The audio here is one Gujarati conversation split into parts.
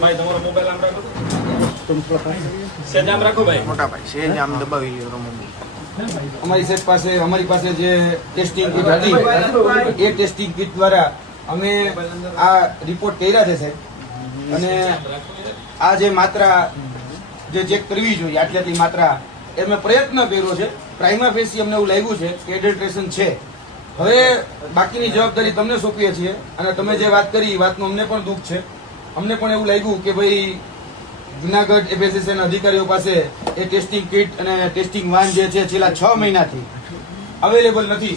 ભાઈ તમારો મોબાઈલ આમ રાખો, સેજ આમ રાખો ભાઈ, મોટા ભાઈ સેજ આમ દબાવી લ્યો રમો. અમારી પાસે જે ટેસ્ટિંગ કીટ હતી એ ટેસ્ટિંગ કીટ દ્વારા અમે આ રિપોર્ટ કર્યા છે સાહેબ. અને આ જે માત્રા જે ચેક કરવી જોઈએ આટલી માત્રા એ અમે પ્રયત્ન કર્યો છે. પ્રાઇમા ફેસી અમને એવું લાગ્યું છે કે એડલ્ટ્રેશન છે. હવે બાકીની જવાબદારી તમને સોંપીએ છીએ. અને તમે જે વાત કરી એ વાતનું અમને પણ દુઃખ છે. અમને પણ એવું લાગ્યું કે ભાઈ જુનાગઢ એફએસએસના અધિકારીઓ પાસે એ ટેસ્ટિંગ કીટ અને ટેસ્ટિંગ વાન જે છે છેલ્લા 6 મહિનાથી અવેલેબલ નથી.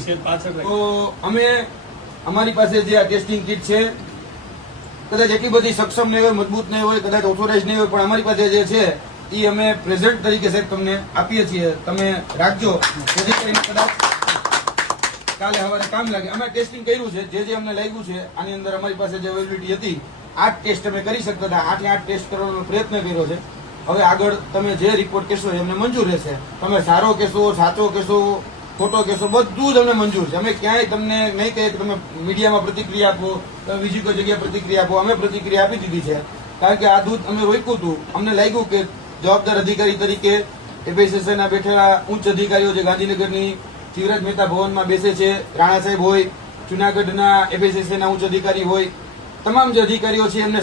તો અમે અમારી પાસે જે આ ટેસ્ટિંગ કીટ છે કદાચ એટલી બધી સક્ષમ નહીં હોય, મજબૂત નહીં હોય, કદાચ ઓથોરાઇઝ નહીં હોય, પણ અમારી પાસે જે છે એ અમે પ્રેઝન્ટ તરીકે સાહેબ તમને આપીએ છીએ. તમે રાખજો જેથી કરીને કદાચ કાલે સવારે કામ લાગે. અમે ટેસ્ટિંગ કર્યું છે. જે અમને લાગ્યું છે આની અંદર અમારી પાસે જે અવેલેબિલિટી હતી 8 ટેસ્ટ અમે કરી શકતા હતા. 8 ટેસ્ટ કરવાનો પ્રયત્ન કર્યો છે. હવે આગળ તમે જે રિપોર્ટ કહેશો એ અમને મંજૂર રહેશે. તમે સારો કહેશો, સાચો કહેશો, ખોટો કહેશો, બધું જ અમને મંજૂર છે. અમે ક્યાંય તમને નહીં કહીએ કે તમે મીડિયામાં પ્રતિક્રિયા આપો, તમે બીજી કોઈ જગ્યાએ પ્રતિક્રિયા આપો. અમે પ્રતિક્રિયા આપી દીધી છે. કારણ કે આ દૂધ અમે રોક્યું હતું. અમને લાગ્યું કે જવાબદાર અધિકારી તરીકે એફએસએસના બેઠેલા ઉચ્ચ અધિકારીઓ જે ગાંધીનગરની શિવરાજ મહેતા ભવનમાં બેસે છે, રાણા સાહેબ હોય, જુનાગઢના એફએસએસના ઉચ્ચ અધિકારી હોય, તમામ જે અધિકારીઓ છે એમને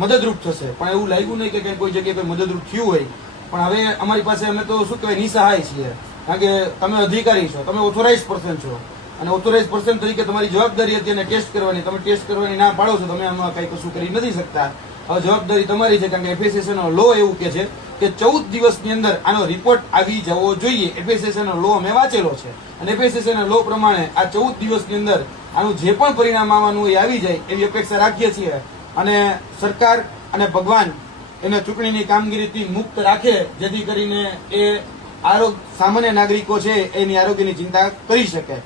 મદદરૂપ થશે. પણ એવું લાગ્યું નહીં કે કોઈ જગ્યાએ કોઈ મદદરૂપ થયું હોય. પણ હવે અમારી પાસે અમે તો શું કહેવાય નિસહાય છીએ. કારણ કે તમે અધિકારી છો, તમે ઓથોરાઇઝ પર્સન છો. અને ઓથોરાઇઝ પર્સન તરીકે તમારી જવાબદારી હતી એને ટેસ્ટ કરવાની. તમે ટેસ્ટ કરવાની ના પાડો છો, તમે આમાં કઈ કશું કરી નથી શકતા. હવે જવાબદારી તમારી છે. કારણ કે એફએસએસનો લો એવું કે છે કે 14 દિવસની અંદર આનો રિપોર્ટ આવી જવો જોઈએ. એફએસએસનો લો અમે વાંચેલો છે. અને એફએસએસના લો પ્રમાણે આ 14 દિવસની અંદર આનું જે પણ પરિણામ આવવાનું એ આવી જાય એવી અપેક્ષા રાખીએ છીએ. અને સરકાર અને ભગવાન એને ચૂંટણીની કામગીરીથી મુક્ત રાખે જેથી કરીને એ સામાન્ય નાગરિકો છે એની આરોગ્યની ચિંતા કરી શકે.